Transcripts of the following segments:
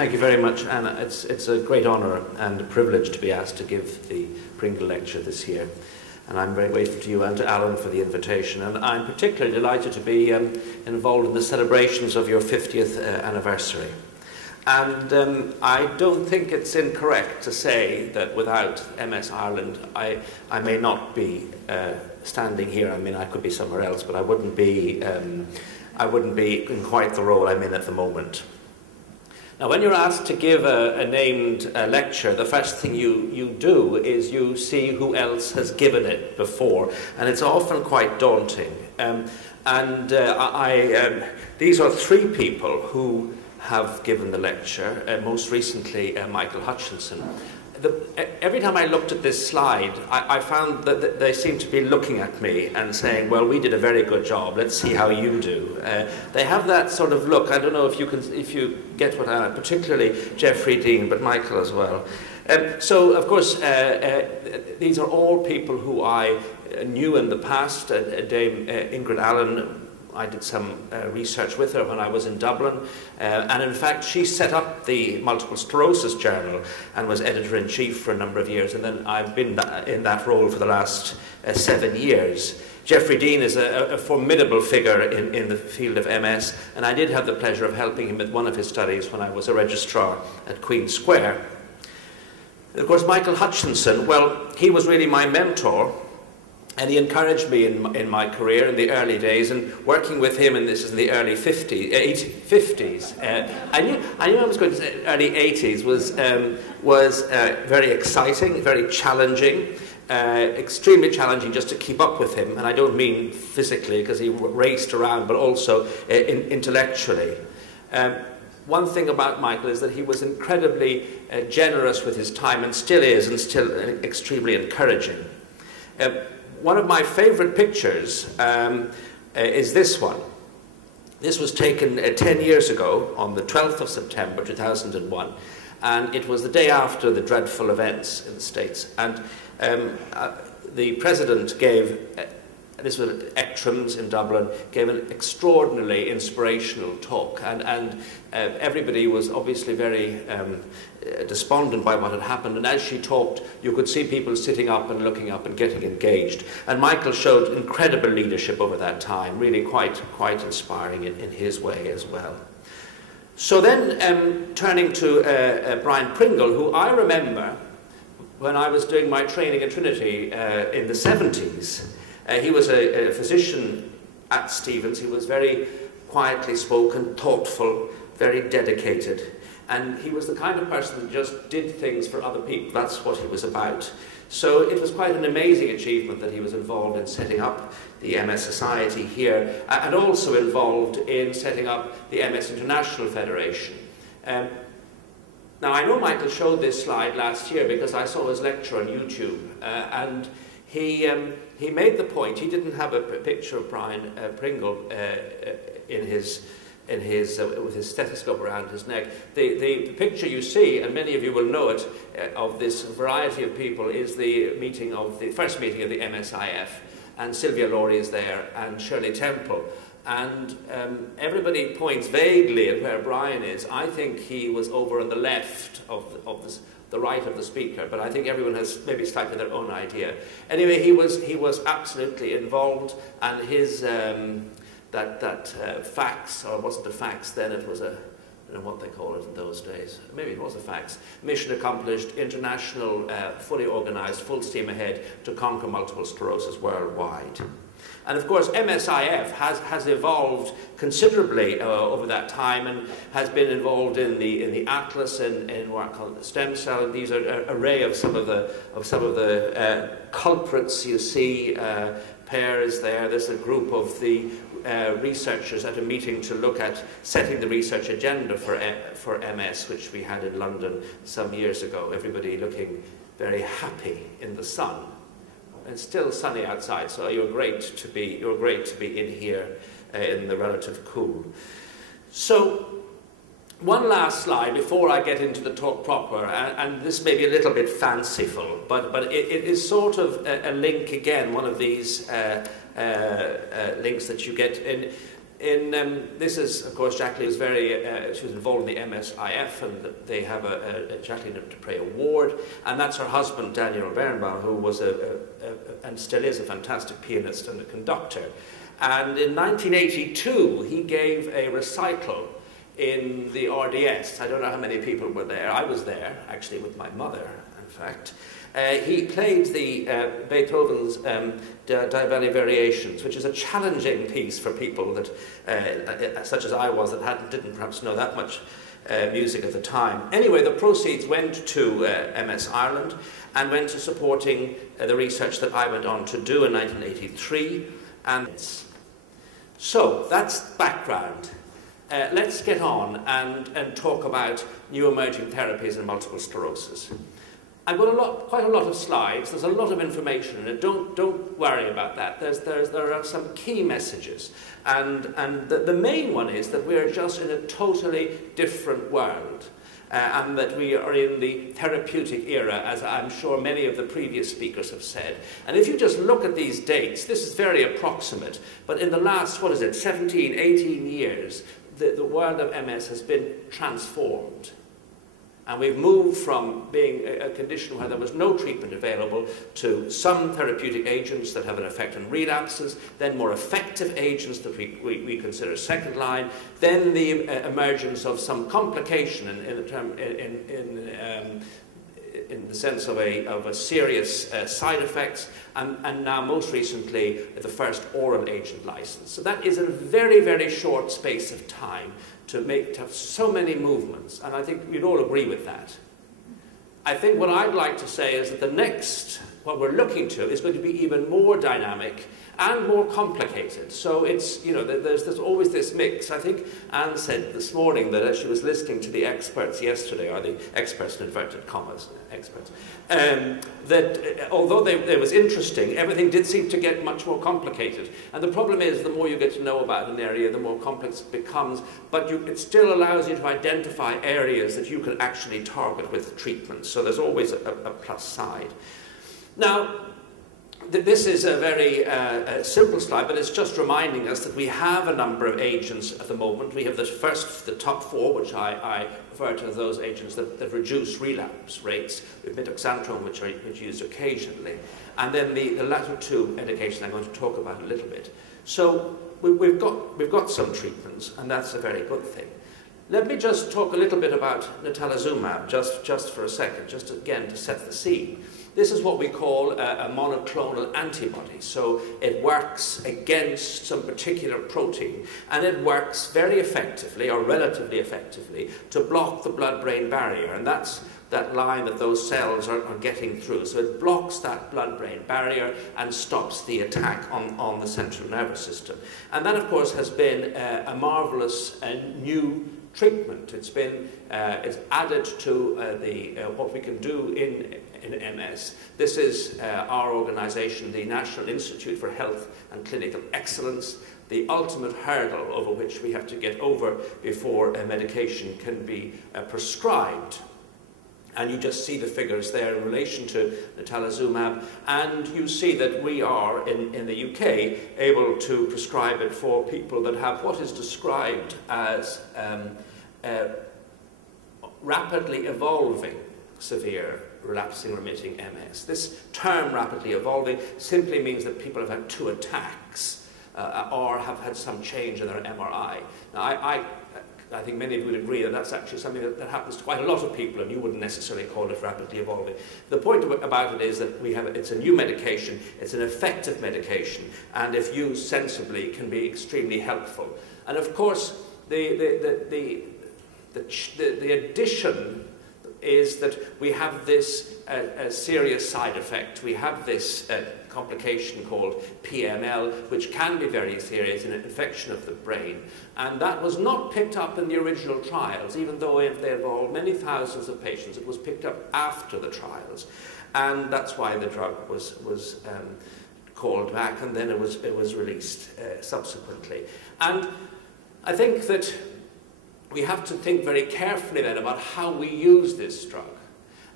Thank you very much, Anna. It's a great honour and a privilege to be asked to give the Pringle lecture this year. And I'm very grateful to you and to Alan for the invitation. And I'm particularly delighted to be involved in the celebrations of your 50th anniversary. And I don't think it's incorrect to say that without MS Ireland, I may not be standing here. I mean, I could be somewhere else, but I wouldn't be in quite the role I'm in at the moment. Now, when you're asked to give a named lecture, the first thing you do is you see who else has given it before, and it's often quite daunting. These are three people who have given the lecture, most recently Michael Hutchinson. Every time I looked at this slide, I found that they seemed to be looking at me and saying, well, we did a very good job, let's see how you do. They have that sort of look. I don't know if you get what I mean, particularly Jeffrey Dean, but Michael as well. So, of course, these are all people who I knew in the past. Dame Ingrid Allen, I did some research with her when I was in Dublin, and in fact she set up the Multiple Sclerosis Journal and was editor-in-chief for a number of years, and then I've been in that role for the last 7 years. Jeffrey Dean is a formidable figure in the field of MS, and I did have the pleasure of helping him with one of his studies when I was a registrar at Queen Square. And of course, Michael Hutchinson, well, he was really my mentor. And he encouraged me in my career in the early days, and working with him, and this is in the early 50s. I knew I was going to say early 80s was very exciting, very challenging, extremely challenging just to keep up with him. And I don't mean physically, because he raced around, but also intellectually. One thing about Michael is that he was incredibly generous with his time, and still is, and still extremely encouraging. One of my favourite pictures is this one. This was taken 10 years ago on the 12th of September 2001, and it was the day after the dreadful events in the States. And the President gave, this was at Ectrams in Dublin, gave an extraordinarily inspirational talk, and everybody was obviously very despondent by what had happened, and as she talked you could see people sitting up and looking up and getting engaged, and Michael showed incredible leadership over that time, really quite inspiring in his way as well. So then turning to Brian Pringle, who I remember when I was doing my training at Trinity in the 70s. He was a physician at Stephen's. He was very quietly spoken, thoughtful, very dedicated. And he was the kind of person that just did things for other people. That's what he was about. So it was quite an amazing achievement that he was involved in setting up the MS Society here, and also involved in setting up the MS International Federation. Now, I know Michael showed this slide last year because I saw his lecture on YouTube, and he made the point. He didn't have a picture of Brian Pringle with his stethoscope around his neck. The picture you see, and many of you will know it, of this variety of people is the first meeting of the MSIF, and Sylvia Laurie is there, and Shirley Temple. And everybody points vaguely at where Brian is. I think he was over on the left of the right of the speaker, but I think everyone has maybe slightly their own idea. Anyway, he was absolutely involved, and his fax, or it wasn't a fax then, it was a, I don't know what they call it in those days. Maybe it was a fax. Mission accomplished, international, fully organised, full steam ahead to conquer multiple sclerosis worldwide. And of course, MSIF has evolved considerably over that time, and has been involved in the Atlas and in what I call the stem cell. These are an array of some of the culprits you see. Per is there. There's a group of the researchers at a meeting to look at setting the research agenda for MS, which we had in London some years ago. Everybody looking very happy in the sun. It's still sunny outside, so you're great to be in here in the relative cool. So one last slide before I get into the talk proper, and this may be a little bit fanciful, but it is sort of a link again, one of these links that you get in. This is, of course, Jacqueline was she was involved in the MSIF, and they have a Jacqueline Dupre Award, and that's her husband, Daniel Berenbaum, who was and still is a fantastic pianist and a conductor. And in 1982, he gave a recital in the RDS. I don't know how many people were there. I was there, actually, with my mother, in fact. He played the Beethoven's Die Valley Variations, which is a challenging piece for people that, such as I was, that didn't perhaps know that much music at the time. Anyway, the proceeds went to MS Ireland and went to supporting the research that I went on to do in 1983. And so that's background. Let's get on and talk about new emerging therapies in multiple sclerosis. I've got quite a lot of slides. There's a lot of information in it. Don't worry about that. There are some key messages, and the main one is that we are just in a totally different world, and that we are in the therapeutic era, as I'm sure many of the previous speakers have said. And if you just look at these dates, this is very approximate, but in the last 17, 18 years, the world of MS has been transformed. And we've moved from being a condition where there was no treatment available to some therapeutic agents that have an effect on relapses, then more effective agents that we consider second line, then the emergence of some complication in the sense of a serious side effects, and now most recently the first oral agent license. So that is a very, very short space of time to have so many movements, and I think we'd all agree with that. I think what I'd like to say is that what we're looking to is going to be even more dynamic and more complicated. So it's, there's always this mix. I think Anne said this morning that as she was listening to the experts yesterday, or the experts in inverted commas, experts, that although it was interesting, everything did seem to get much more complicated. And the problem is, the more you get to know about an area, the more complex it becomes, but it still allows you to identify areas that you can actually target with treatments. So there's always a plus side. Now, this is a very simple slide, but it's just reminding us that we have a number of agents at the moment. We have the top four, which I refer to as those agents that reduce relapse rates, with mitoxantrone, which are used occasionally. And then the latter two medications I'm going to talk about a little bit. So we've got some treatments, and that's a very good thing. Let me just talk a little bit about natalizumab, just for a second, just again to set the scene. This is what we call a monoclonal antibody. So it works against some particular protein, and it works very effectively, or relatively effectively, to block the blood-brain barrier. And that's that line that those cells are getting through. So it blocks that blood-brain barrier and stops the attack on the central nervous system. And that, of course, has been a marvelous new treatment. It's added to what we can do in MS. This is our organization, the National Institute for Health and Clinical Excellence, the ultimate hurdle over which we have to get over before a medication can be prescribed. And you just see the figures there in relation to natalizumab, and you see that we are, in the UK, able to prescribe it for people that have what is described as rapidly evolving severe relapsing remitting MS. This term, rapidly evolving, simply means that people have had 2 attacks or have had some change in their MRI. Now, I think many of you would agree that that's actually something that happens to quite a lot of people, and you wouldn't necessarily call it rapidly evolving. The point about it is that it's a new medication, it's an effective medication, and if used sensibly can be extremely helpful. And of course, the addition is that we have this serious side effect. We have this complication called PML, which can be very serious, an infection of the brain. And that was not picked up in the original trials, even though they involved many thousands of patients. It was picked up after the trials. And that's why the drug was called back, and then it was released subsequently. And I think that we have to think very carefully then about how we use this drug.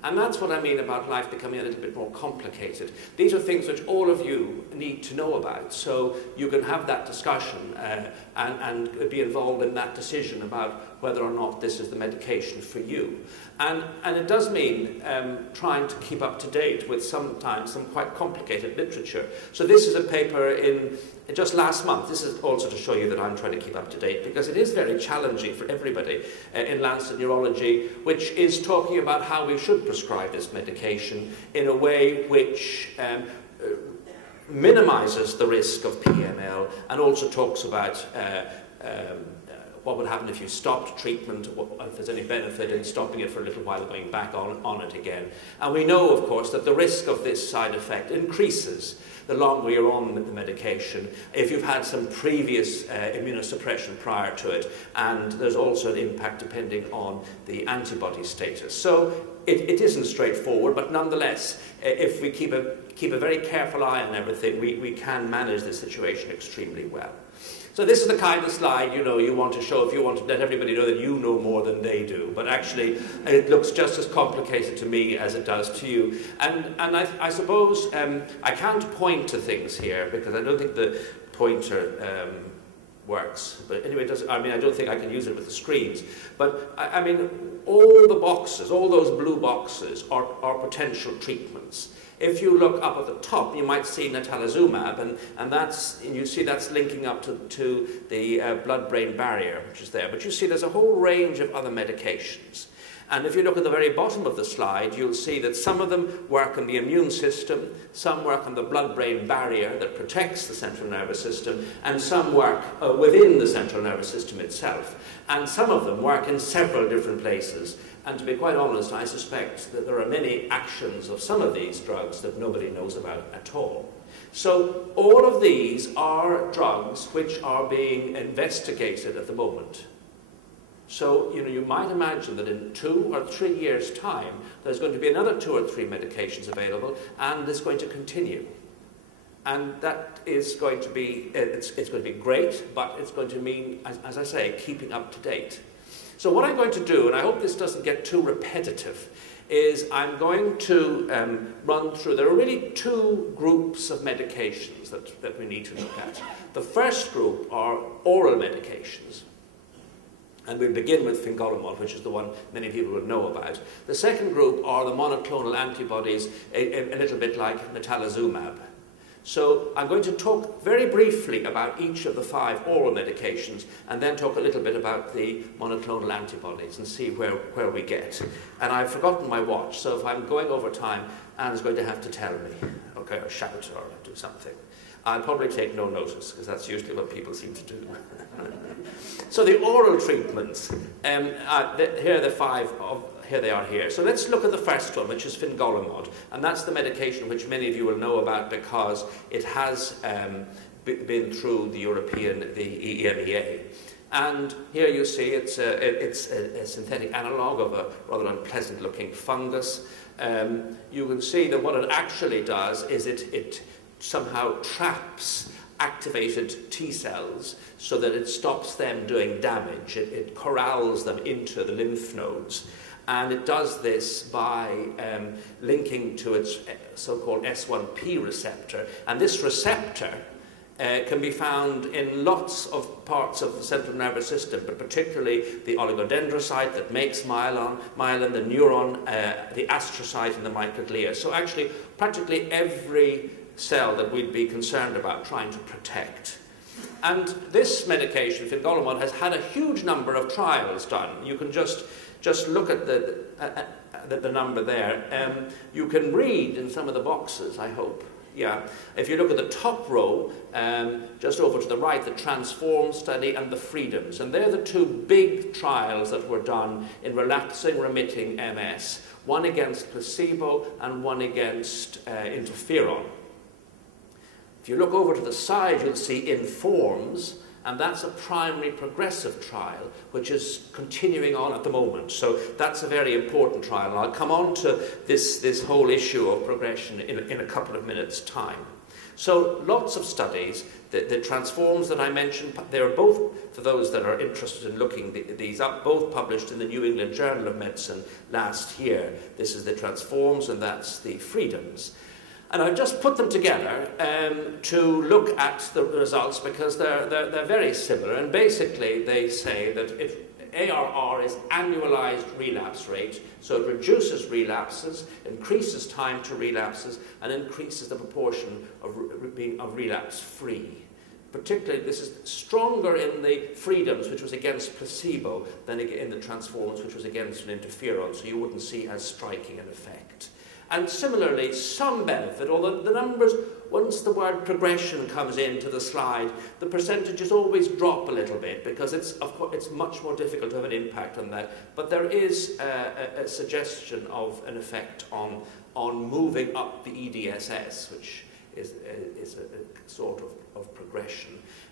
And that's what I mean about life becoming a little bit more complicated. These are things which all of you need to know about, so you can have that discussion and be involved in that decision about whether or not this is the medication for you. And it does mean trying to keep up to date with sometimes some quite complicated literature. So this is a paper in just last month. This is also to show you that I'm trying to keep up to date, because it is very challenging for everybody in Lancet Neurology, which is talking about how we should prescribe this medication in a way which minimizes the risk of PML, and also talks about what would happen if you stopped treatment, if there's any benefit in stopping it for a little while and going back on it again. And we know, of course, that the risk of this side effect increases the longer you're on the medication, if you've had some previous immunosuppression prior to it, and there's also an impact depending on the antibody status. So it isn't straightforward, but nonetheless, if we keep a very careful eye on everything, we can manage the situation extremely well. So this is the kind of slide, you know, you want to show if you want to let everybody know that you know more than they do. But actually, it looks just as complicated to me as it does to you. And I suppose I can't point to things here because I don't think the pointer works. But anyway, I don't think I can use it with the screens. But I mean, all the boxes, all those blue boxes are potential treatments. If you look up at the top, you might see natalizumab, and you see that's linking up to the blood-brain barrier, which is there. But you see there's a whole range of other medications. And if you look at the very bottom of the slide, you'll see that some of them work on the immune system, some work on the blood-brain barrier that protects the central nervous system, and some work within the central nervous system itself. And some of them work in several different places. And to be quite honest, I suspect that there are many actions of some of these drugs that nobody knows about at all. So all of these are drugs which are being investigated at the moment. So, you know, you might imagine that in 2 or 3 years' time, there's going to be another 2 or 3 medications available, and it's going to continue. And that is going to be, it's going to be great, but it's going to mean, as I say, keeping up to date. So what I'm going to do, and I hope this doesn't get too repetitive, is I'm going to run through, there are really 2 groups of medications that we need to look at. The first group are oral medications. And we'll begin with fingolimod, which is the one many people would know about. The second group are the monoclonal antibodies, a little bit like natalizumab. So I'm going to talk very briefly about each of the 5 oral medications, and then talk a little bit about the monoclonal antibodies and see where we get. And I've forgotten my watch, so if I'm going over time, Anne's going to have to tell me, okay, or shout or do something. I'll probably take no notice, because that's usually what people seem to do. So the oral treatments, here are the 5 here they are here. So let's look at the first one, which is fingolimod, and that's the medication which many of you will know about because it has been through the EMEA. And here you see it's a synthetic analogue of a rather unpleasant-looking fungus. You can see that what it actually does is it somehow traps activated T cells so that it stops them doing damage. It corrals them into the lymph nodes. And it does this by linking to its so-called S1P receptor. And this receptor can be found in lots of parts of the central nervous system, but particularly the oligodendrocyte that makes myelin, the neuron, the astrocyte, and the microglia. So actually, practically every cell that we'd be concerned about trying to protect. And this medication, fingolimod, has had a huge number of trials done. You can just look at the number there. You can read in some of the boxes, I hope. Yeah. If you look at the top row, just over to the right, the Transform study and the Freedoms. And they're the 2 big trials that were done in relapsing remitting MS. One against placebo and one against interferon. If you look over to the side, you'll see Informs, and that's a primary progressive trial, which is continuing on at the moment. So that's a very important trial, and I'll come on to this whole issue of progression in a couple of minutes' time. So lots of studies, the transforms that I mentioned, they're both, for those that are interested in looking these up, both published in the New England Journal of Medicine last year. This is the transforms and that's the freedoms. And I've just put them together to look at the results because they're very similar. And basically they say that if ARR is annualized relapse rate, so it reduces relapses, increases time to relapses, and increases the proportion of being relapse-free. Particularly, this is stronger in the freedoms, which was against placebo, than in the transforms, which was against an interferon, so you wouldn't see as striking an effect. And similarly, some benefit, although the numbers, once the word progression comes into the slide, the percentages always drop a little bit because it's much more difficult to have an impact on that. But there is a suggestion of an effect on moving up the EDSS, which is a sort of progression.